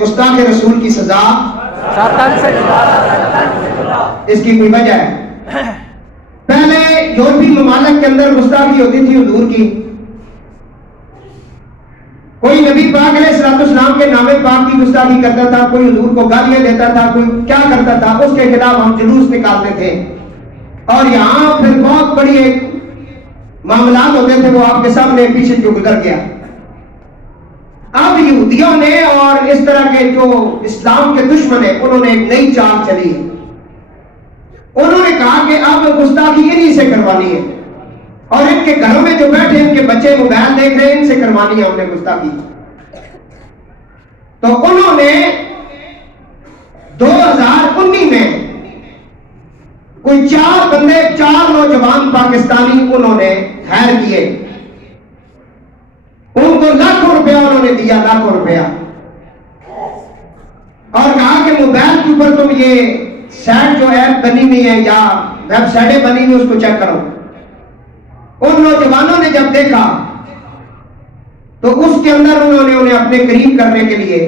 گستاخ رسول کی سزا اس کی کوئی وجہ ہے. پہلے یورپی ممالک کے اندر گستاخی ہوتی تھی حضور کی. کوئی نبی پاک علیہ الصلوۃ والسلام کے نام پاک کی گستاخی کرتا تھا, کوئی حضور کو گالیاں دیتا تھا, کوئی کیا کرتا تھا, اس کے خلاف ہم جلوس نکالتے تھے. اور یہاں پھر بہت بڑی ایک معاملات ہوتے تھے, وہ آپ کے سامنے پیچھے جو گزر گیا. اب یہودیوں نے اور اس طرح کے جو اسلام کے دشمن ہیں, انہوں نے ایک نئی چال چلی. انہوں نے کہا کہ اب گستاخی انہی سے کروانی ہے, اور ان کے گھروں میں جو بیٹھے ان کے بچے موبائل دیکھ رہے ہیں, ان سے کروانی ہے ہم نے گستاخی. تو انہوں نے 2019 میں کوئی 4 بندے, 4 نوجوان پاکستانی انہوں نے ہائر کیے. ان کو لاکھوں روپیہ انہوں نے دیا, لاکھوں روپیہ, اور کہا کہ موبائل کے اوپر تم یہ سائٹ جو ایپ بنی ہوئی ہے یا ویب سائٹیں بنی ہوئی اس کو چیک کرو. ان نوجوانوں نے جب دیکھا تو اس کے اندر انہوں نے انہیں اپنے قریب کرنے کے لیے,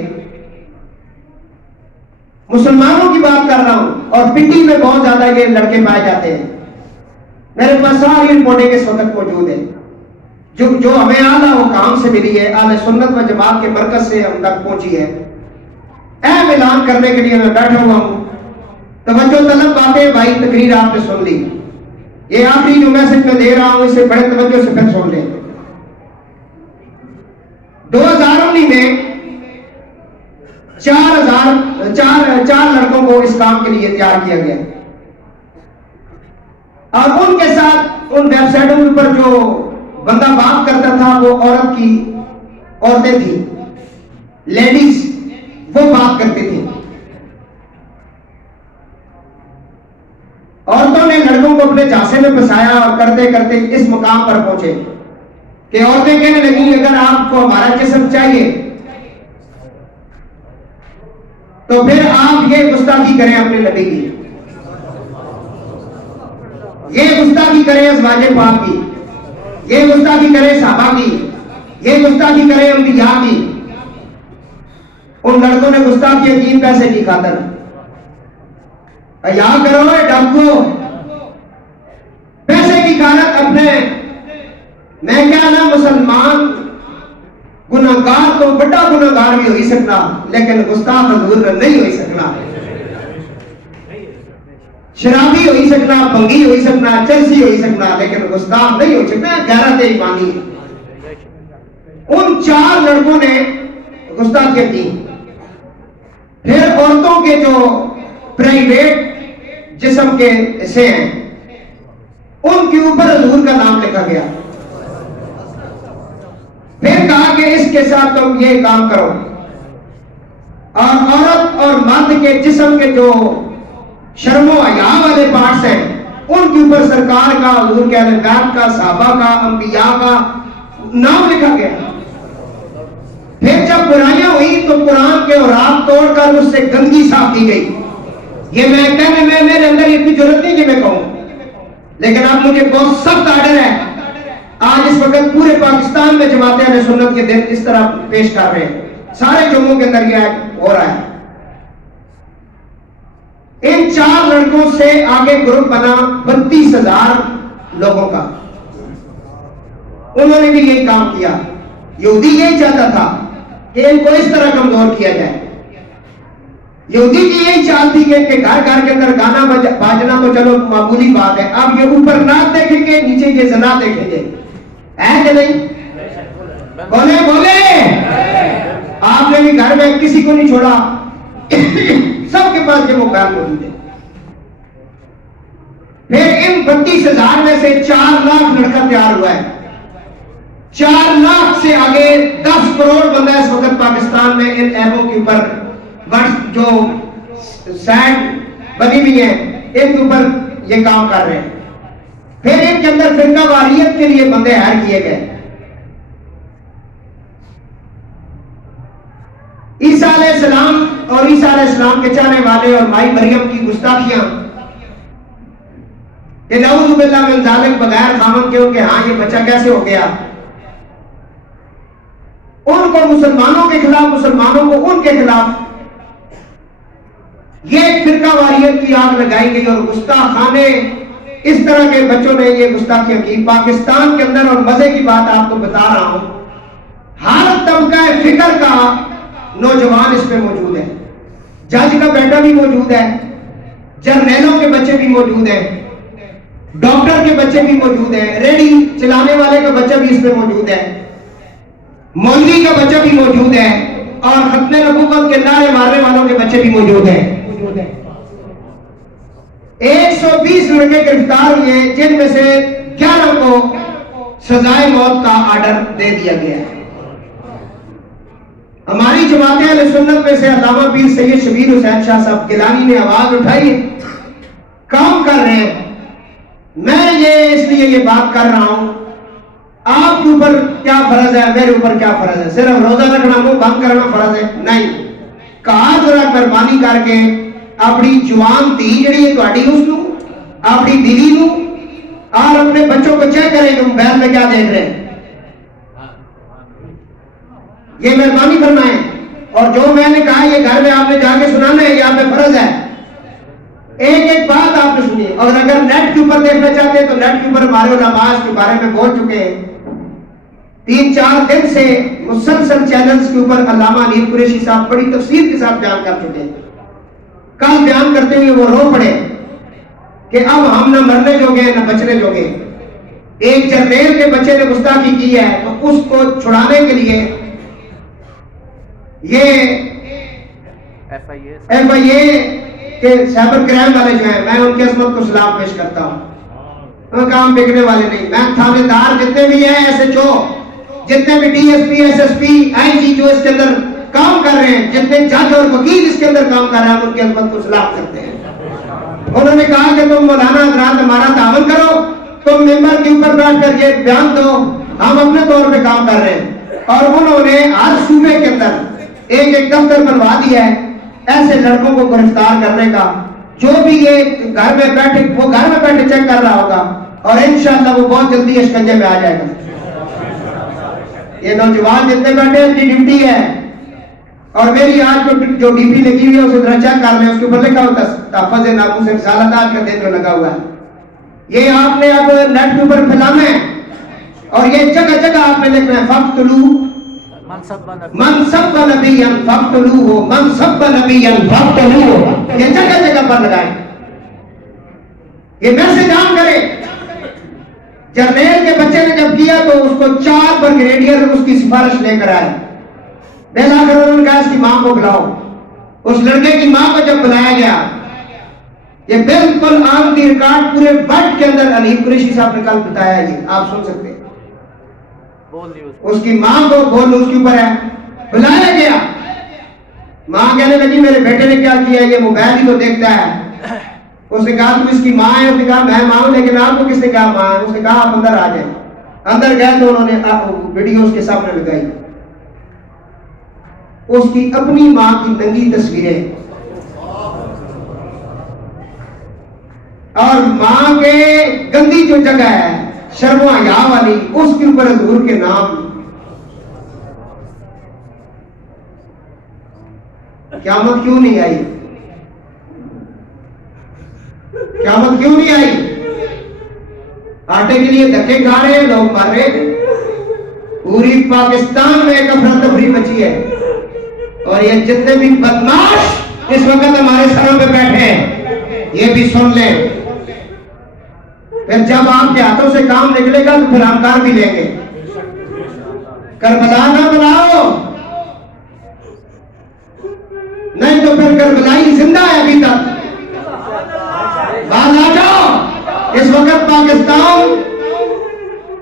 مسلمانوں کی بات کر رہا ہوں, اور پنڈی میں بہت زیادہ یہ لڑکے پائے جاتے ہیں. میرے پاس ساری رپورٹیں اس وقت موجود ہیں جو ہمیں اعلیٰ حکام سے ملی ہے, اہل سنت و جماعت کے مرکز سے ہم تک پہنچی ہے. اہم اعلان کرنے کے لیے میں بیٹھا ہوا ہوں. توجہ طلب باتیں بھائی, تقریر آپ نے سن لی, یہ آخری جو میسج میں دے رہا ہوں اسے بڑے توجہ سے پھر سن لیں. 2019 میں 4 لڑکوں کو اس کام کے لیے تیار کیا گیا, اور ان کے ساتھ ان ویب سائٹوں کے اوپر جو بندہ بات کرتا تھا وہ عورتیں تھیں, لیڈیز, وہ بات کرتی تھیں. عورتوں نے لڑکوں کو اپنے جھانسے میں پھنسایا, اور کرتے کرتے اس مقام پر پہنچے کہ عورتیں کہنے لگیں اگر آپ کو ہمارا جسم چاہیے تو پھر آپ یہ گستاخی کریں اپنے نبی کی, یہ گستاخی کریں ازواج پاک کی, یہ گستاخی کریں صحابہ کی, یہ گستاخی کریں انبیاء کی. ان لڑکوں نے گستاخی کی پیسے کی خاطر. یا کرو ڈاکو, پیسے کی خاطر اپنے, میں کیا نا مسلمان گناہگار تو بڑا گناہگار بھی ہوئی سکنا, لیکن گستاخ حضور نہیں ہوئی سکنا. شرابی ہوئی سکنا, بھنگی ہوئی سکنا, چرسی ہوئی سکنا, لیکن گستاخ نہیں ہو سکنا. غیرت ایمانی. ان 4 لڑکوں نے گستاخی کی. پھر عورتوں کے جو پرائیویٹ جسم کے حصے ہیں ان کے اوپر حضور کا نام لکھا گیا. پھر کہا کہ اس کے ساتھ تم یہ کام کرو, اور عورت اور مرد کے جسم کے جو شرم و حیا والے پارٹس ہیں ان کے اوپر سرکار کا, حضور کے اہل بیت کا, صحابہ کا, انبیاء کا نام لکھا گیا. پھر جب برائیاں ہوئی تو قرآن کے اوراق توڑ کر اس سے گندگی صاف کی گئی. یہ میں کہنے میں میرے اندر اتنی ضرورت نہیں کہ میں کہوں, لیکن اب مجھے بہت سخت آرڈر ہے. آج اس وقت پورے پاکستان میں جماعت اہل سنت کے دن اس طرح پیش کر رہے ہیں, سارے جمعوں کے اندر یہ ہو رہا ہے. ان 4 لڑکوں سے آگے گروپ بنا 32,000 لوگوں کا. انہوں نے بھی یہی کام کیا. یہودی یہی چاہتا تھا کہ ان کو اس طرح کمزور کیا جائے. یہودی کی یہی چال تھی کہ گھر گھر کے اندر گانا باجنا تو چلو معمولی بات ہے, اب یہ اوپر ناچ دیکھیں گے, نیچے یہ زنا دیکھیں گے, ہے کہ نہیں؟ بولے بولے. آپ نے بھی گھر میں کسی کو نہیں چھوڑا, سب کے پاس یہ موبائل موجود ہے. پھر ان 32,000 میں سے 4 لاکھ لڑکا تیار ہوا ہے. 4 لاکھ سے آگے 10 کروڑ بندہ اس وقت پاکستان میں ان ایپوں کے اوپر جو سائٹ بنی ہوئی ہے ان کے اوپر یہ کام کر رہے ہیں. پھر ان کے اندر فرقہ واریت کے لیے بندے ہائر کیے گئے. عیسیٰ علیہ السلام اور عیسیٰ علیہ السلام کے چاہنے والے اور مائی مریم کی گستاخیاں کہ نعوذ باللہ من ذالک, بغیر خامن کے ان کے ہاں یہ بچہ کیسے ہو گیا, ان کو مسلمانوں کے خلاف، مسلمانوں کو ان کے خلاف یہ فرقہ واریت کی آگ لگائی گئی اور گستاخانے اس طرح کے بچوں نے یہ گستاخیاں کی. پاکستان کے اندر، اور مزے کی بات آپ کو بتا رہا ہوں، ہر طبقہ فکر کا نوجوان اس میں موجود ہے. جج کا بیٹا بھی موجود ہے، جرنیلوں کے بچے بھی موجود ہیں، ڈاکٹر کے بچے بھی موجود ہیں، ریڈی چلانے والے کا بچہ بھی اس میں موجود ہے، مولوی کا بچہ بھی موجود ہے، اور ختم نبوت کے نعرے مارنے والوں کے بچے بھی موجود ہیں. 120 لڑکے گرفتار ہوئے ہیں، جن میں سے 11 کو سزائے موت کا آرڈر دے دیا گیا ہے. ہماری جماعت اہل سنت میں سے علامہ پیر سید شبیر حسین شاہ صاحب گیلانی نے آواز اٹھائی ہے، کام کر رہے ہیں. میں یہ اس لیے یہ بات کر رہا ہوں، آپ کے اوپر کیا فرض ہے، میرے اوپر کیا فرض ہے؟ صرف روزہ رکھنا، منہ بند کرنا فرض ہے؟ نہیں. کہا ذرا مہربانی کر کے اپنی جوان دھی جڑی ہے تہاڈی، اس نو، اپنی بیوی نو اور اپنے بچوں کو چیک کریں کہ موبائل میں کیا دیکھ رہے ہیں. یہ مہربانی فرمائیں. اور جو میں نے کہا یہ گھر میں آپ نے جا کے سنانا ہے، یہ آپ پہ فرض ہے. ایک ایک بات آپ نے سنی. اور اگر نیٹ کے اوپر دیکھنا چاہتے ہیں تو نیٹ کے اوپر ہمارے علماء اس کے بارے میں بول چکے ہیں. 3-4 دن سے مسلسل چینلز کے اوپر علامہ انیل قریشی صاحب بڑی تفصیل کے ساتھ بیان کر چکے ہیں. کل بیان کرتے ہوئے وہ رو پڑے کہ اب ہم نہ مرنے جو گے نہ بچنے جو گے. ایک جرنیل کے بچے نے گستاخی کی ہے تو اس کو چھڑانے کے لیے یہ ایف آئی اے کے سائبر کرائم والے جو ہیں، میں ان کی عظمت کو سلام پیش کرتا ہوں. وہ کام بگڑنے والے نہیں. میں تھانے دار جتنے بھی ہیں، ایس ایچ او، جتنے بھی D S P, S S P, I G جو اس کے اندر کام کر رہے ہیں، جتنے جج اور وکیل اس کے اندر کام کر رہے ہیں، ان کی عظمت کو سلام کرتے ہیں. انہوں نے کہا کہ تم مولانا حضرات ہمارا تعاون کرو، تم ممبر کے اوپر بیٹھ کر یہ بیان دو، ہم اپنے طور پہ کام کر رہے ہیں. اور انہوں نے ہر صوبے کے اندر ایک ایک دفتر بنوا دیا ہے ایسے لڑکوں کو گرفتار کرنے کا. جو بھی یہ گھر میں بیٹھے، وہ گھر میں بیٹھے چیک کر رہا ہوگا اور انشاءاللہ وہ بہت جلدی اشکنجے میں آ جائے گا. یہ نوجوان جتنے بیٹھے ہیں، ان کی ڈیوٹی ہے. اور میری آج جو ڈی پی لگی ہوئی ہے اسے ذرا چیک کر لیں، اس کے اوپر لکھا ہوتا ہے تحفظ ناموس رسالت آج کا دن جو لگا ہوا ہے. یہ آپ نے اب نیٹ کے اوپر پھیلانا ہے اور یہ جگہ جگہ آپ نے لکھنا ہے فقتلوا من سب نبیا فقتلوہ، من سب نبیا فقتلوہ. یہ جگہ جگہ پر لگائیں، یہ میسج عام کریں. جرنیل کے بچے نے جب کیا تو اس کو 4 بریگیڈیئر اس کی سفارش لے کر آئے. بالآخر انہوں نے کہا اس کی ماں کو بلاؤ. اس لڑکے کی ماں کو جب بلایا گیا، یہ بالکل عام دی ریکارڈ پورے ورلڈ کے اندر انیل قریشی صاحب نے کل بتایا، یہ آپ سن سکتے ہیں. اس کی ماں کو بول نیوز کے اوپر ہے، بلایا گیا. ماں کہنے لگی میرے بیٹے نے کیا کیا، یہ موبائل ہی تو دیکھتا ہے. اس نے کہا تم اس کی ماں ہے؟ اس نے کہا میں ماں ہوں، لیکن آپ کو کس نے کہا ماں ہے؟ اس نے کہا آپ اندر آ جائیں. اندر گئے تو انہوں نے ویڈیو اس کے سامنے لگائی، اس کی اپنی ماں کی ننگی تصویریں اور ماں کے گندی جو جگہ ہے شرم و حیا والی، اس کے اوپر حضور کے نام. قیامت کیوں نہیں آئی؟ قیامت کیوں نہیں آئی؟ آٹے کے لیے دھکے کھا رہے ہیں لوگ، مر رہے ہیں. پوری پاکستان میں ایک افراتفری مچی ہے اور یہ جتنے بھی بدماش اس وقت ہمارے سروں پہ بیٹھے ہیں یہ بھی سن لیں. پھر جب آپ کے ہاتھوں سے کام نکلے گا تو پھر ہم کار بھی لیں گے. کربلا نہ بناؤ، نہیں تو پھر کربلائی زندہ ہے ابھی تک. باز آ جاؤ. اس وقت پاکستان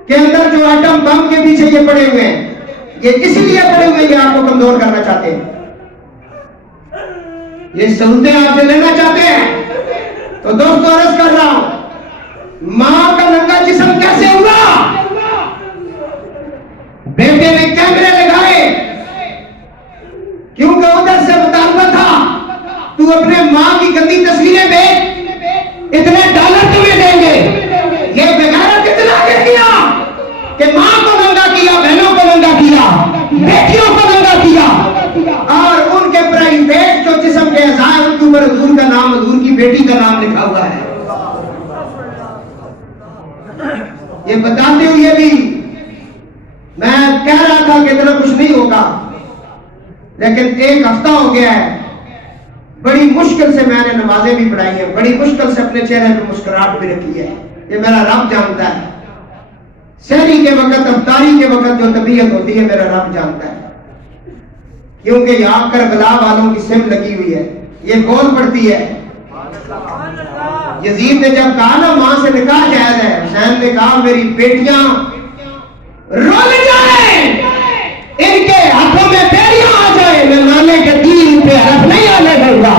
کے اندر جو ایٹم بم کے پیچھے یہ پڑے ہوئے ہیں، یہ اسی لیے پڑے ہوئے یہ آپ کو کمزور کرنا چاہتے ہیں. یہ سہولتیں آپ سے لینا چاہتے ہیں. تو دوستو عرض کر رہا ہوں، ماں کا ننگا جسم کیسے ہوا؟ بیٹے نے کیمرے لگائے کیونکہ ادھر سے مطالبہ تھا تو اپنے ماں کی گندی تصویریں بیچ، اتنے ڈالر تمہیں دیں گے. یہ بغیرت اتنا کیا کہ ماں کو ننگا کیا، بہنوں کو ننگا کیا، بیٹیوں کو بیٹی کا نام لکھا ہوا ہے. یہ بتاتے ہوئے بھی میں کہہ رہا تھا کہ اتنا کچھ نہیں ہوگا، لیکن ایک ہفتہ ہو گیا ہے، بڑی مشکل سے میں نے نمازیں بھی پڑھائی ہیں، بڑی مشکل سے اپنے چہرے پہ مسکراہٹ بھی رکھی ہے. یہ میرا رب جانتا ہے. سحری کے وقت، افطاری کے وقت جو طبیعت ہوتی ہے میرا رب جانتا ہے، کیونکہ یہاں کربلا والوں کی سم لگی ہوئی ہے. یہ بول پڑتی ہے. یزید نے جب کہا نا ماں سے نکاح جائز ہے، حسین نے کہا میری بیٹیاں رول جائیں، ان کے ہاتھوں میں بیڑیاں آ جائیں، میں نانے کے دین پہ حرف نہیں آنے دوں گا.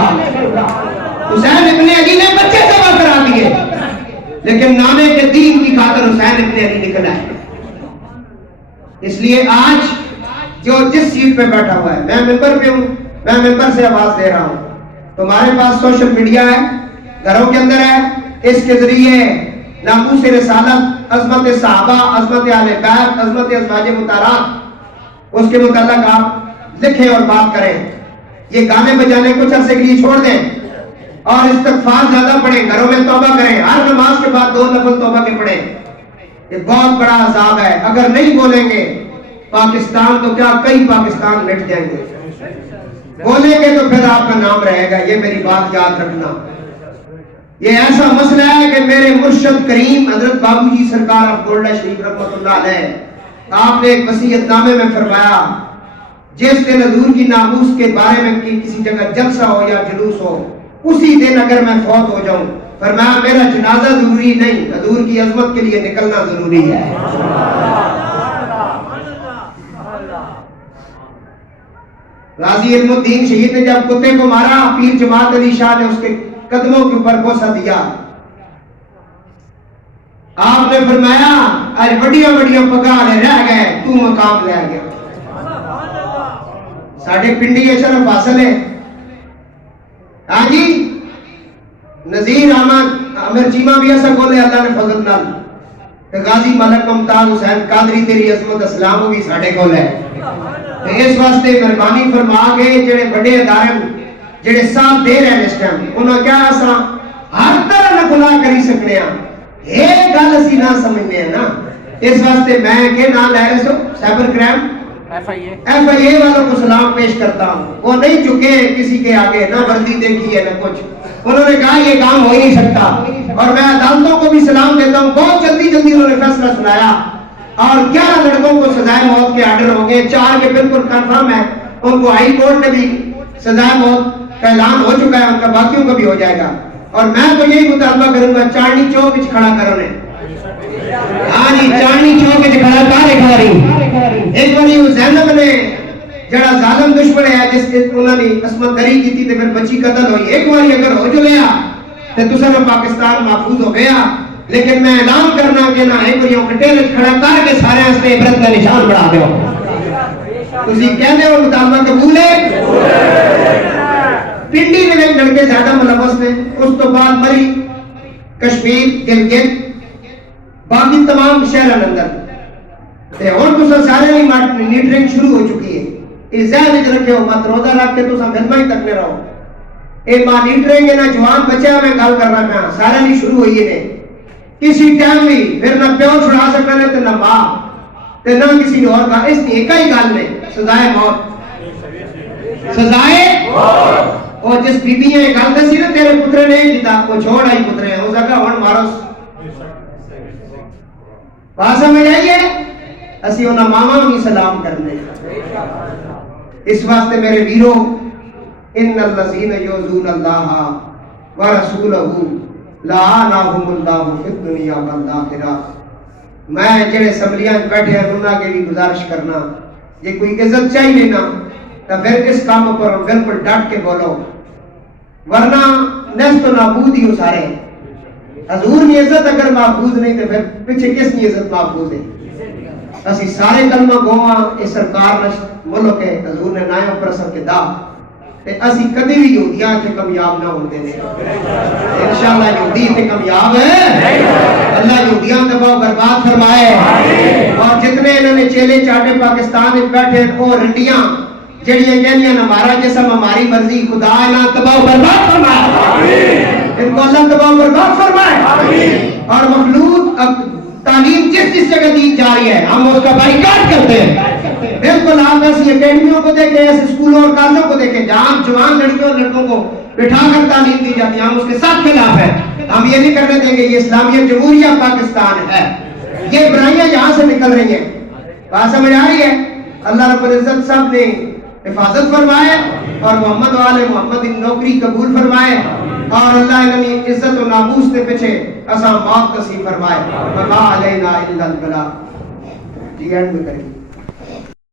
حسین ابن علی نے بچے ذبح کرا دیے، لیکن نانے کے دین کی خاطر حسین ابن علی نکلا ہے. اس لیے آج جو جس سیٹ پہ بیٹھا ہوا ہے، میں ممبر پہ ہوں، میں ممبر سے آواز دے رہا ہوں. تمہارے پاس سوشل میڈیا ہے، گھروں کے اندر ہے، اس کے ذریعے ناموس رسالت، عظمت صحابہ، عظمت اہل بیت، عظمت ازواج مطہرات، اس کے متعلق آپ لکھیں اور بات کریں. یہ گانے بجانے کچھ عرصے کے لیے چھوڑ دیں اور استغفار زیادہ پڑھیں، گھروں میں توبہ کریں، ہر نماز کے بعد 2 نفل توبہ کے پڑھیں. یہ بہت بڑا عذاب ہے. اگر نہیں بولیں گے پاکستان تو کیا کئی پاکستان مٹ جائیں گے. بولیں گے تو پھر آپ کا نام رہے گا. یہ میری بات یاد رکھنا. یہ ایسا مسئلہ ہے کہ میرے مرشد کریم حضرت بابو جی سرکار آف گولڈا شریف رحمۃ اللہ علیہ، آپ نے ایک وصیت نامے میں فرمایا جس دن حضور کی ناموس کے بارے میں کسی جگہ جلسہ ہو یا جلوس ہو، اسی دن اگر میں فوت ہو جاؤں، فرمایا میرا جنازہ ضروری نہیں، حضور کی عظمت کے لیے نکلنا ضروری ہے. غازی علم الدین شہید نے جب کتے کو مارا، پیر جماعت علی شاہ نے اس کے قدموں کے اوپر بوسہ دیا. آپ نے فرمایا اے بڑیاں بڑیاں پگانے رہ گئے، تو مقام لے گیا. ساڑھے پنڈی اشرف حاصل ہے. ہاں جی، نذیر احمد امر چیمہ بھی ایسا کولے اللہ نے فضل نال. غازی ملک ممتاز حسین قادری تیری عظمت اسلام ہوگی ساڑھے کول ہے. اس واسطے مہربانی فرما کے جڑے بڑے ادارے جڑے ساتھ دے رہے ہیں اس ٹائم، انہاں کیا اساں ہر طرح نہ گناہ کری سکنے ہیں، ایک گل اسی نہ سمجھنے ہیں نا. اس واسطے میں کہ نہ لے رہے سو سائبر کرائم ایف آئی اے والوں کو سلام پیش کرتا ہوں. وہ نہیں جھکے کسی کے آگے، نہ وردی دیکھی ہے نہ کچھ. انہوں نے کہا یہ کام ہو ہی نہیں سکتا، اور میں عدالتوں کو بھی سلام دیتا ہوں. بہت جلدی انہوں نے فیصلہ سنایا اور 11 لڑکوں کو سزائے موت کے آرڈر ہو گئے. 4 کے بالکل کنفرم ہے، ان کو ہائی کورٹ نے بھی سزائے موت کا اعلان ہو چکا ہے، ان کا باقیوں کا بھی ہو جائے گا. اور میں تو یہی مطالبہ کروں گا چاندنی چوک وچ کھڑا کرو نے. ہاں جی، چاندنی چوک وچ کھڑا کر ایک باری زینب نے جڑا ظالم دشمن ہے جس کے انہوں نے عصمت دری کی تھی تے پھر بچی قتل ہوئی، ایک باری اگر ہو جو لیا تے تساں پاکستان محفوظ ہو گیا. لیکن میں اعلان کرنا کہ نہ ایک باری کٹیل کھڑا کر کے سارے واسطے عبرت کا نشان بنا دیو. تسی کہندے ہو مطالبہ قبول ہے؟ پنڈی دے وچ لڑکے زیادہ ملوث نے، اس تو بعد مری کشمیر، گلگت، باقی تمام شہروں اندر. تے ہن تساں سارے دی مانیٹرنگ شروع ہو چکی ہے. یہ ذہن وچ رکھو، مت روزہ رکھ کے تساں فلماں ہی تکنے رہو. یہ مانیٹرنگ ہے، نہ جوان بچہ میں گل کرنا پیا سارے دی شروع ہوئی ہے. کسی ٹائم بھی پھر نہ پیو چھڑا سکتا ہے تے نہ ماں تے نہ کسی اور کا. اس کی ایک ہی گل ہے، سزائے موت. سزائے اور جس بی بی نے گل دسی نا تیرے پتر نے جتا کو چھوڑ آئی پتر ہے، اس جگہ ہن مارو. بات سمجھ آئی ہے؟ اسی انہاں ماواں نوں سلام کرنے. اس واسطے میرے ویرو، ان الذین یؤذون اللہ ورسولہ لعنہم اللہ فی الدنیا والآخرہ. میں جڑے اسمبلیاں بیٹھے ہیں انہاں کے بھی گزارش کرنا، جے کوئی عزت چاہیے نا تو پھر اس کام پر بالکل ڈٹ کے بولو، ورنہ نیست و نابود ہی ہو سارے. حضور کی عزت اگر محفوظ نہیں تو پھر پیچھے کس کی عزت محفوظ ہے؟ اسی سارے کلمہ گواں اس سرکار ملک ہے، حضور نے نائب پر سب کے دا تے اسی کدی بھی یہودیاں تے کامیاب نہ ہوندے نے. انشاءاللہ یہودی تے کامیاب ہے، اللہ یہودیاں تباہ برباد فرمائے. اور جتنے انہوں نے چیلے چاٹے پاکستان میں بیٹھے وہ رنڈیاں جڑیاں کہنیاں ہمارا جسم ہماری مرضی، خدا انہاں تباہ برباد فرمائے. ان کو اللہ تباہ و برباد فرمائے. اور مخلوط تعلیم جس جگہ دی جا رہی ہے ہم اس کا بائیکاٹ کرتے ہیں. بالکل آپ ایسی اکیڈمیوں کو دیکھیں, ایسے اسکولوں اور کالجوں کو دیکھیں جہاں جوان لڑکیوں اور لڑکوں کو بٹھا کر تعلیم دی جاتی ہے, ہم اس کے ساتھ خلاف ہیں. ہم یہ نہیں کرنے دیں گے. یہ اسلامیہ جمہوریہ پاکستان ہے. یہ برائیاں یہاں سے نکل رہی ہیں. بات سمجھ آ رہی ہے؟ اللہ رب العزت سب نے حفاظت فرمائے اور محمد والے محمد ان نوکری قبول فرمائے اور اللہ انہی عزت و ناموس کے پیچھے اساں موت نصیب فرمائے. وما علینا الا البلاغ. جی اینڈ میں کریں.